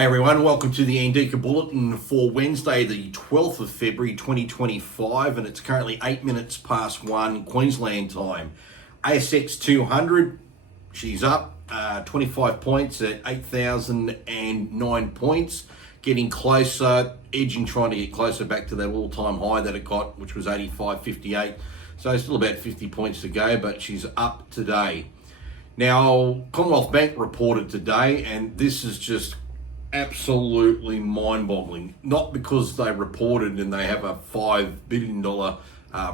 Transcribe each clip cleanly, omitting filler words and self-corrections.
Hey everyone, welcome to the ANDIKA Bulletin for Wednesday, the 12th of February 2025, and it's currently 8 minutes past 1 Queensland time. ASX 200, she's up 25 points at 8,009 points, getting closer, trying to get closer back to that all-time high that it got, which was 85.58. So still about 50 points to go, but she's up today. Now, Commonwealth Bank reported today, and this is just absolutely mind-boggling. Not because they reported and they have a $5 billion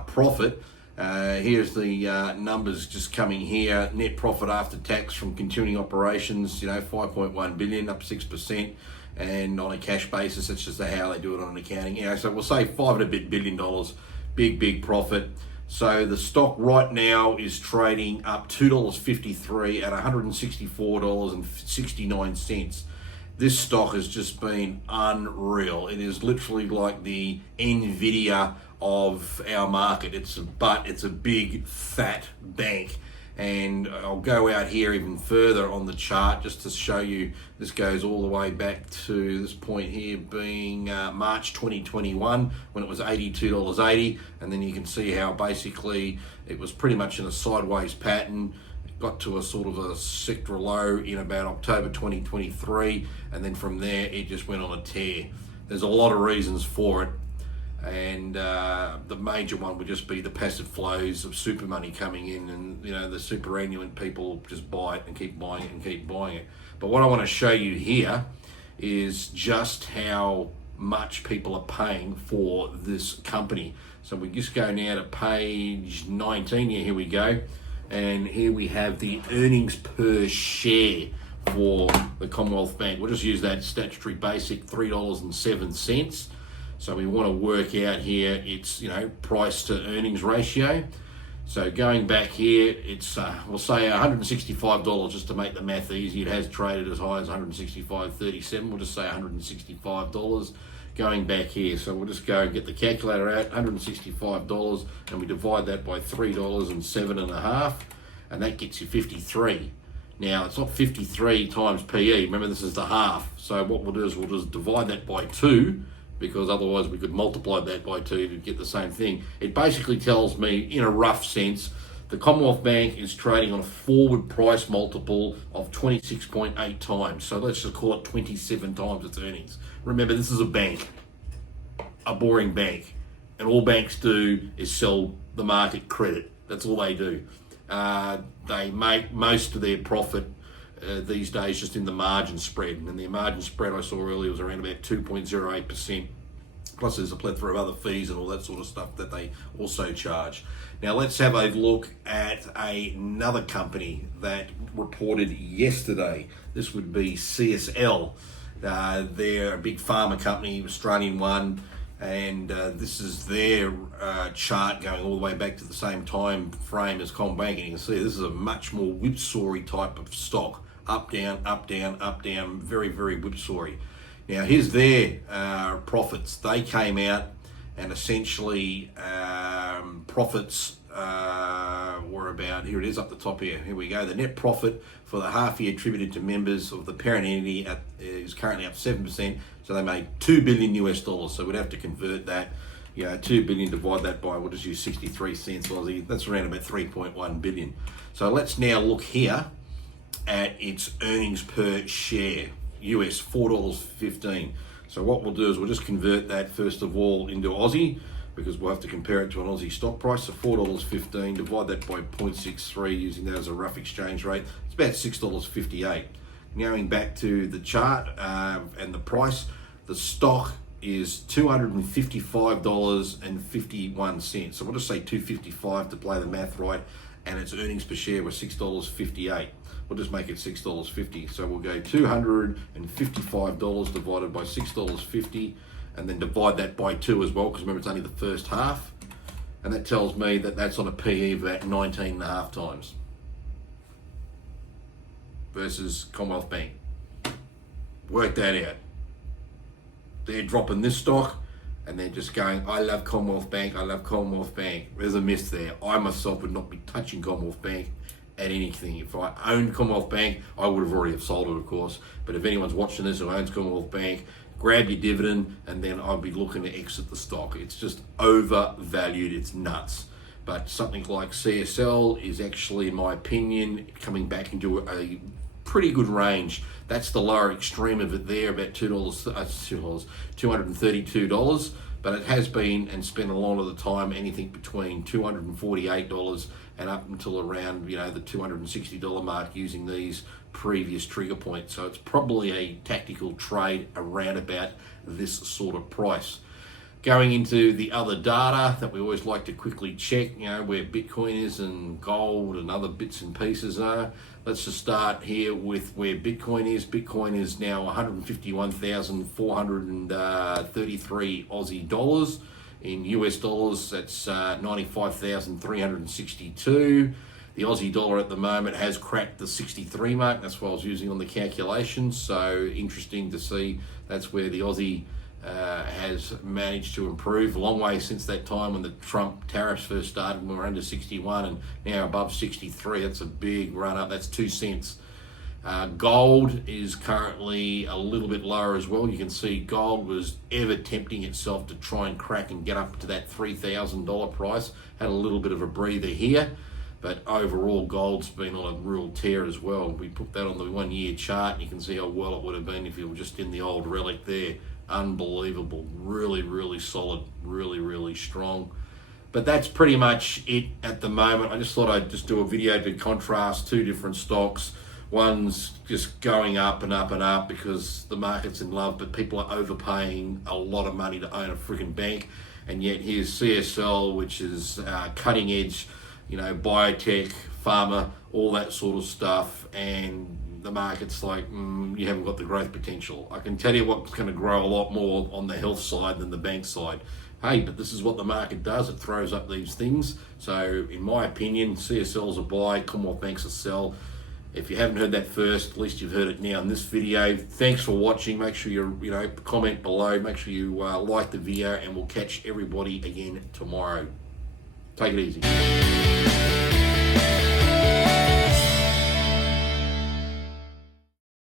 profit. Here's the numbers just coming here. Net profit after tax from continuing operations, 5.1 billion, up 6%. And on a cash basis, it's just how they do it on an accounting. So we'll say $5 and a bit billion, big profit. So the stock right now is trading up $2.53 at $164.69. This stock has just been unreal. It is literally like the Nvidia of our market. It's a big fat bank. And I'll go out here even further on the chart just to show you. This goes all the way back to this point here being March 2021 when it was $82.80, and then you can see how basically it was pretty much in a sideways pattern. It got to a sort of a sector low in about October 2023, and then from there it just went on a tear. There's a lot of reasons for it, and the major one would just be the passive flows of super money coming in, and the superannuant people just buy it and keep buying it and keep buying it. But what I want to show you here is just how much people are paying for this company. So we just go now to page 19. Here we go, and here we have the earnings per share for the Commonwealth Bank. We'll just use that statutory basic $3.07. So we want to work out here its price to earnings ratio. So going back here, it's we'll say $165 just to make the math easy. It has traded as high as $165.37. We'll just say $165 going back here. So we'll just go and get the calculator out, $165, and we divide that by $3.07.5, and that gets you 53. Now it's not 53 times PE. Remember, this is the half. So what we'll do is we'll just divide that by 2, because otherwise we could multiply that by 2 to get the same thing. It basically tells me, in a rough sense, the Commonwealth Bank is trading on a forward price multiple of 26.8 times. So let's just call it 27 times its earnings. Remember, this is a bank, a boring bank, and all banks do is sell the market credit. That's all they do. They make most of their profit these days just in the margin spread, and the margin spread I saw earlier was around about 2.08%. Plus there's a plethora of other fees and all that sort of stuff that they also charge. Now let's have a look at another company that reported yesterday. This would be CSL. They're a big pharma company, Australian one, and this is their chart going all the way back to the same time frame as Commonwealth Bank, and you can see this is a much more whipsaw type of stock. Up, down, up, down, up, down, very whipsaw. Now here's their profits. They came out and essentially profits were about, here it is up the top here we go. The net profit for the half year attributed to members of the parent entity is currently up 7%, so they made $2 billion US. So we'd have to convert that, 2 billion, divide that by, we'll just use 63 cents Aussie, that's around about 3.1 billion. So let's now look here at its earnings per share, US $4.15. So what we'll do is we'll just convert that first of all into Aussie, because we'll have to compare it to an Aussie stock price. So $4.15, divide that by 0.63 using that as a rough exchange rate. It's about $6.58. Going back to the chart and the price, the stock is $255.51. So we'll just say $255 to play the math right, and its earnings per share were $6.58. We'll just make it $6.50. So we'll go $255 divided by $6.50, and then divide that by 2 as well, because remember it's only the first half. And that tells me that that's on a PE of about 19.5 times versus Commonwealth Bank. Work that out. They're dropping this stock and they're just going, I love Commonwealth Bank, I love Commonwealth Bank. There's a miss there. I myself would not be touching Commonwealth Bank at anything. If I owned Commonwealth Bank, I would have already have sold it, of course. But if anyone's watching this who owns Commonwealth Bank, grab your dividend, and then I'd be looking to exit the stock. It's just overvalued. It's nuts. But something like CSL is actually, in my opinion, coming back into a pretty good range. That's the lower extreme of it there, about $232. But it has been and spent a lot of the time anything between $248 and up until around, the $260 mark using these previous trigger points. So it's probably a tactical trade around about this sort of price. Going into the other data that we always like to quickly check, where Bitcoin is and gold and other bits and pieces are. Let's just start here with where Bitcoin is. Bitcoin is now 151,433 Aussie dollars. In US dollars, that's 95,362. The Aussie dollar at the moment has cracked the 63 mark. That's what I was using on the calculations. So interesting to see that's where the Aussie has managed to improve. A long way since that time when the Trump tariffs first started, when we were under 61 and now above 63. That's a big run up. That's 2 cents. Gold is currently a little bit lower as well. You can see gold was ever tempting itself to try and crack and get up to that $3,000 price. Had a little bit of a breather here, but overall gold's been on a real tear as well. We put that on the 1 year chart and you can see how well it would have been if you were just in the old relic there. Unbelievable, really, really solid, really, really strong. But that's pretty much it at the moment. I just thought I'd just do a video to contrast two different stocks. One's just going up and up and up because the market's in love, but people are overpaying a lot of money to own a freaking bank. And yet here's CSL, which is cutting edge, biotech, pharma, all that sort of stuff. And the market's like, you haven't got the growth potential. I can tell you what's going to grow a lot more on the health side than the bank side. Hey, but this is what the market does. It throws up these things. So in my opinion, CSL's a buy, Commonwealth Bank's a sell. If you haven't heard that first, at least you've heard it now in this video. Thanks for watching. Make sure you comment below. Make sure you like the video, and we'll catch everybody again tomorrow. Take it easy.